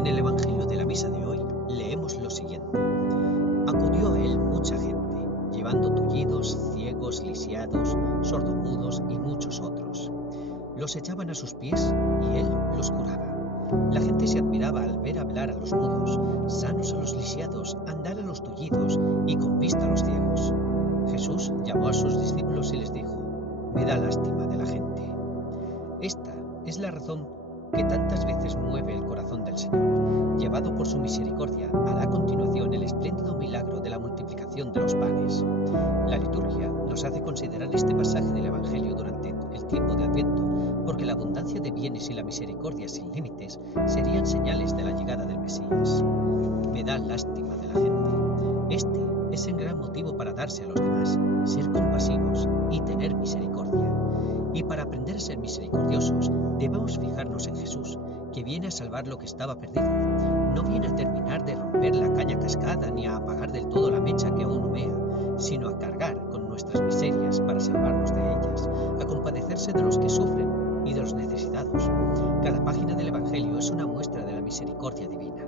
En el Evangelio de la misa de hoy leemos lo siguiente. Acudió a él mucha gente, llevando tullidos, ciegos, lisiados, sordomudos y muchos otros. Los echaban a sus pies y él los curaba. La gente se admiraba al ver hablar a los mudos, sanos a los lisiados, andar a los tullidos y con vista a los ciegos. Jesús llamó a sus discípulos y les dijo: me da lástima de la gente. Esta es la razón que tantas veces mueve el corazón del Señor. Llevado por su misericordia, hará a continuación el espléndido milagro de la multiplicación de los panes. La liturgia nos hace considerar este pasaje del Evangelio durante el tiempo de Adviento, porque la abundancia de bienes y la misericordia sin límites serían señales de la llegada del Mesías. Me da lástima de la gente. Este es el gran motivo para darse a los demás, ser compasivos y tener misericordia. Y para aprender a ser misericordiosos, debemos fijarnos en Jesús, que viene a salvar lo que estaba perdido. No viene a terminar de romper la caña cascada ni a apagar del todo la mecha que aún humea, sino a cargar con nuestras miserias para salvarnos de ellas, a compadecerse de los que sufren y de los necesitados. Cada página del Evangelio es una muestra de la misericordia divina.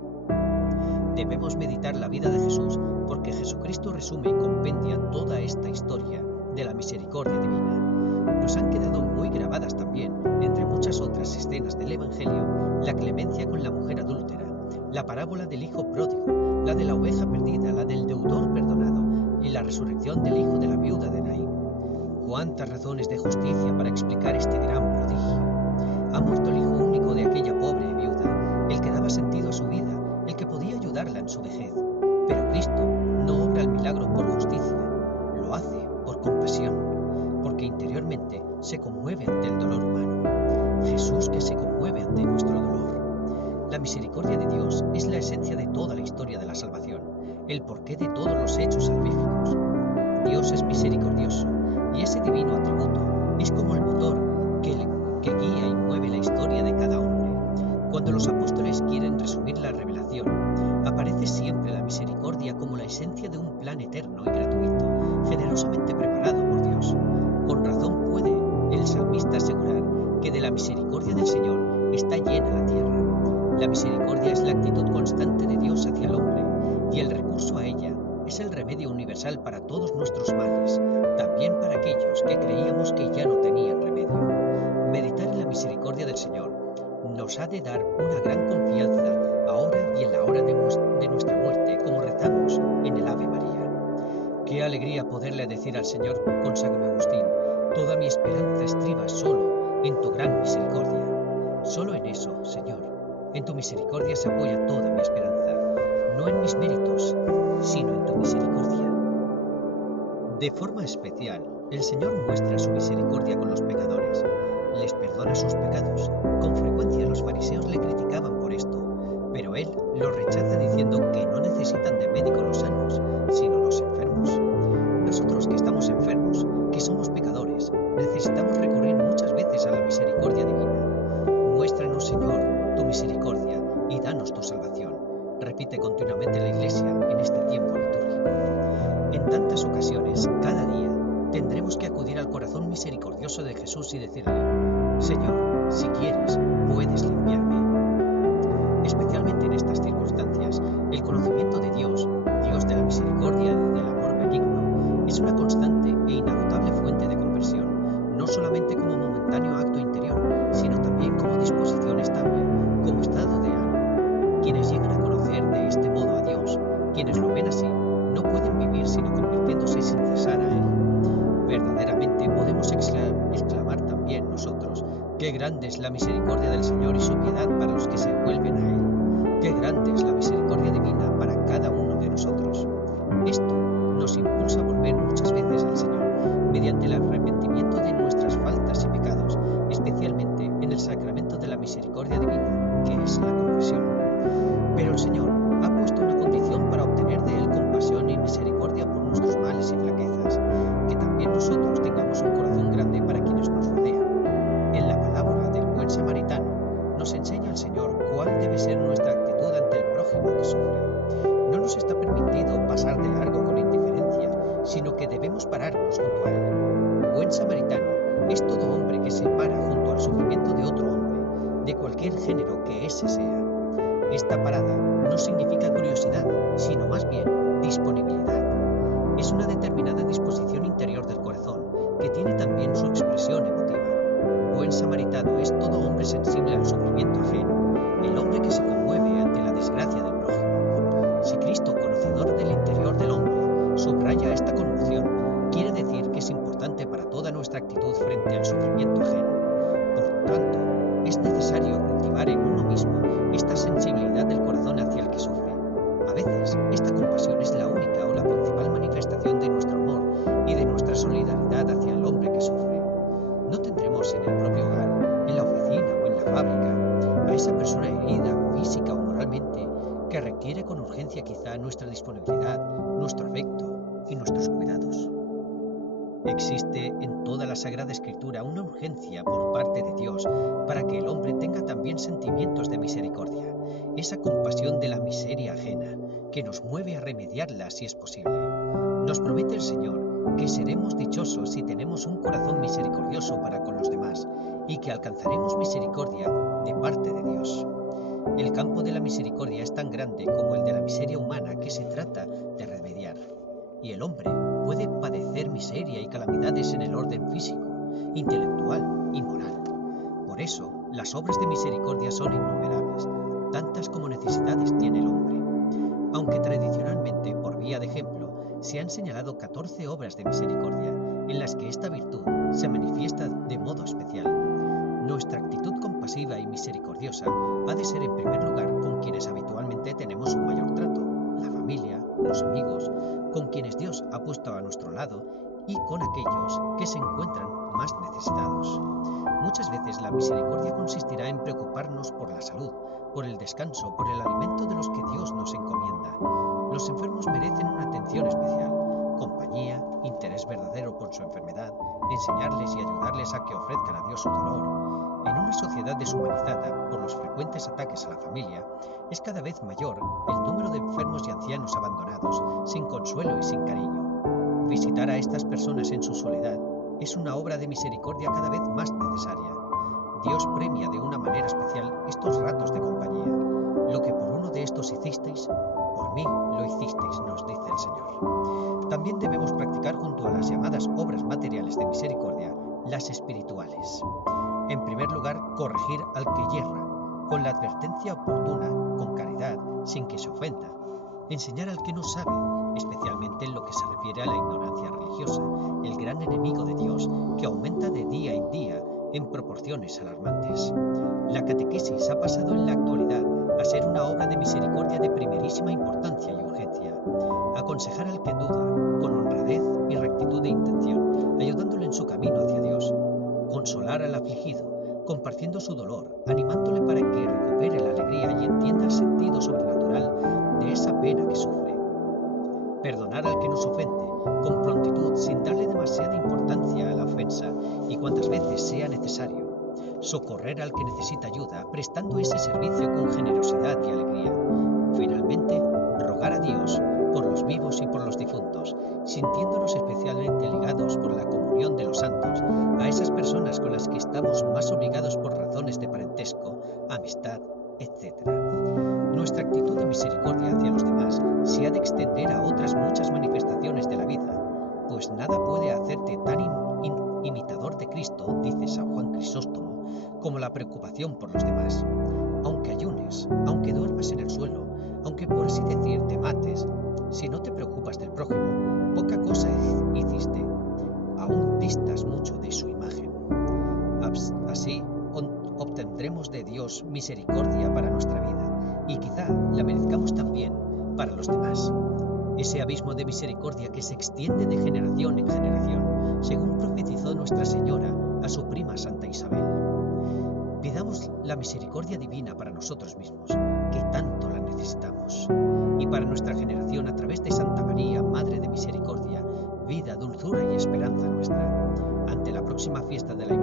Debemos meditar la vida de Jesús porque Jesucristo resume y compendia toda esta historia de la misericordia divina. Nos han quedado muy grabadas también, entre muchas otras escenas del Evangelio, la clemencia con la mujer adúltera, la parábola del hijo pródigo, la de la oveja perdida, la del deudor perdonado y la resurrección del hijo de la viuda de Naín. Cuántas razones de justicia para explicar este gran prodigio. Ha muerto el hijo único de aquella pobre viuda, el que daba sentido a su vida, el que podía ayudarla en su vejez. Pero Cristo no obra el milagro por justicia, lo hace por compasión, porque interiormente se conmueve ante el dolor humano. Jesús que se conmueve ante nuestro dolor. La misericordia de Dios es la esencia de toda la historia de la salvación, el porqué de todos los hechos salvíficos. Dios es misericordioso, y ese divino atributo es como el motor que guía y mueve la historia de cada hombre. Cuando los apóstoles quieren resumir la revelación, aparece siempre la misericordia como la esencia de un plan eterno y gratuito, generosamente preparado por Dios. Con razón puede el salmista asegurar que de la misericordia del Señor está llena la tierra. La misericordia es la actitud constante de Dios hacia el hombre, y el recurso a ella es el remedio universal para todos nuestros males, también para aquellos que creíamos que ya no tenían remedio. Meditar en la misericordia del Señor nos ha de dar una gran confianza ahora y en la hora de nuestra muerte, como rezamos en el Ave María. Qué alegría poderle decir al Señor con San Agustín: toda mi esperanza estriba solo en tu gran misericordia. Solo en eso, Señor, en tu misericordia se apoya toda mi esperanza, no en mis méritos, sino en tu misericordia. De forma especial, el Señor muestra su misericordia con los pecadores. Les perdona sus pecados. Con frecuencia los fariseos le criticaban por esto, pero él los rechaza diciendo que no necesitan de médicos los sanos, sino los enfermos. Nosotros que estamos enfermos, que somos pecadores, necesitamos recurrir muchas veces a la misericordia divina. Muéstranos, Señor, tu misericordia y danos tu salvación, repite continuamente la Iglesia en este tiempo litúrgico. En tantas ocasiones, cada día, tendremos que acudir al corazón misericordioso de Jesús y decirle: Señor, si quieres, puedes limpiarme. Especialmente en estas circunstancias, el conocimiento de Dios, Dios de la misericordia y del amor benigno, es una constante e inagotable fuente de conversión, no solamente como momentáneo acto interior, sino también como disposición estable, como estado de ánimo. Quienes llegan a conocer de este modo a Dios, quienes lo ven así, no pueden vivir sino convirtiéndose sin cesar a Él. Verdaderamente podemos exclamar también nosotros: qué grande es la misericordia del Señor y su piedad para los que se vuelven a Él. Qué grande es la misericordia divina para cada uno de nosotros. Esto nos impulsa a volver muchas veces al Señor, mediante el arrepentimiento de nuestras faltas y pecados, especialmente en el sacramento de la misericordia divina, que es la confesión. Pero el Señor ha puesto una condición para obtener de Él compasión y misericordia por nuestros males y flaquezas, que también nosotros tengamos un corazón grande para quienes nos rodean. En la parábola del buen samaritano nos enseña el Señor cuál debe ser nuestra actitud ante el prójimo que sufre. No nos está permitido pasar de largo con indiferencia, sino que debemos pararnos junto a Él. Buen samaritano es todo hombre que se para junto al sufrimiento de otro hombre, de cualquier género que ese sea. Esta parada no significa curiosidad, sino más bien disponibilidad. Es una determinada disposición interior del corazón que tiene también su expresión emotiva. Buen samaritano es todo hombre sensible al sufrimiento ajeno, el hombre que se conmueve ante la desgracia del prójimo. Si Cristo, conocedor del interior del hombre, subraya esta conmoción, quiere decir que es importante para toda nuestra actitud frente al sufrimiento ajeno. Por tanto, es necesario cultivar en uno mismo esta sensibilidad del corazón hacia el que sufre. A veces, esta compasión es la única o la principal manifestación de nuestro amor y de nuestra solidaridad hacia el hombre que sufre. No tendremos en el propio hogar, en la oficina o en la fábrica, a esa persona herida, física o moralmente, que requiere con urgencia quizá nuestra disponibilidad, nuestro afecto y nuestros cuidados. Existe en toda la Sagrada Escritura una urgencia por parte de Dios para que el hombre tenga también sentimientos de misericordia, esa compasión de la miseria ajena, que nos mueve a remediarla si es posible. Nos promete el Señor que seremos dichosos si tenemos un corazón misericordioso para con los demás y que alcanzaremos misericordia de parte de Dios. El campo de la misericordia es tan grande como el de la miseria humana que se trata de remediar, y el hombre puede padecer miseria y calamidades en el orden físico, intelectual y moral. Por eso, las obras de misericordia son innumerables, tantas como necesidades tiene el hombre. Aunque tradicionalmente, por vía de ejemplo, se han señalado 14 obras de misericordia en las que esta virtud se manifiesta de modo especial, nuestra actitud compasiva y misericordiosa ha de ser en primer lugar con quienes habitualmente tenemos un mayor trato, la familia, los amigos, con quienes Dios ha puesto a nuestro lado y con aquellos que se encuentran más necesitados. Muchas veces la misericordia consistirá en preocuparnos por la salud, por el descanso, por el alimento de los que Dios nos encomienda. Los enfermos merecen una atención especial, compañía, interés verdadero por su enfermedad, enseñarles y ayudarles a que ofrezcan a Dios su dolor. En una sociedad deshumanizada por los frecuentes ataques a la familia, es cada vez mayor el número de enfermos y ancianos abandonados, sin consuelo y sin cariño. Visitar a estas personas en su soledad es una obra de misericordia cada vez más necesaria. Dios premia de una manera especial estos ratos de compañía. Lo que por uno de estos hicisteis, por mí lo hicisteis, nos dice el Señor. También debemos practicar junto a las llamadas obras materiales de misericordia, las espirituales. En primer lugar, corregir al que yerra, con la advertencia oportuna, con caridad, sin que se ofenda. Enseñar al que no sabe, especialmente en lo que se refiere a la ignorancia religiosa, el gran enemigo de Dios, que aumenta de día en día en proporciones alarmantes. La catequesis ha pasado en la actualidad a ser una obra de misericordia de primerísima importancia y urgencia. Aconsejar al que duda, con honradez y rectitud de intención, ayudándole en su camino hacia Dios. Consolar al afligido, compartiendo su dolor, animándole para que recupere la alegría y entienda el sentido sobrenatural de esa pena que sufre. Perdonar al que nos ofende, con prontitud, sin darle demasiada importancia a la ofensa y cuantas veces sea necesario. Socorrer al que necesita ayuda, prestando ese servicio con generosidad y alegría. Finalmente, rogar a Dios por los vivos y por los difuntos, sintiéndonos especialmente ligados por la comunión de los santos a esas personas con las que estamos más obligados por razones de parentesco, amistad, etc. Nuestra actitud de misericordia hacia los demás se ha de extender a otras muchas manifestaciones de la vida, pues nada puede hacerte tan imitador de Cristo, dice San Juan Crisóstomo, como la preocupación por los demás. Aunque ayunes, aunque duermas en el suelo, aunque por así decir te mates, si no te preocupas del prójimo, poca cosa hiciste, aún distas mucho de su imagen. Así obtendremos de Dios misericordia para nuestra vida y quizá la merezcamos también para los demás. Ese abismo de misericordia que se extiende de generación en generación, según profetizó Nuestra Señora a su prima Santa Isabel. Pidamos la misericordia divina para nosotros mismos, que tanto la necesitamos, y para nuestra generación a través de Santa María, Madre de Misericordia, vida, dulzura y esperanza nuestra. Ante la próxima fiesta de la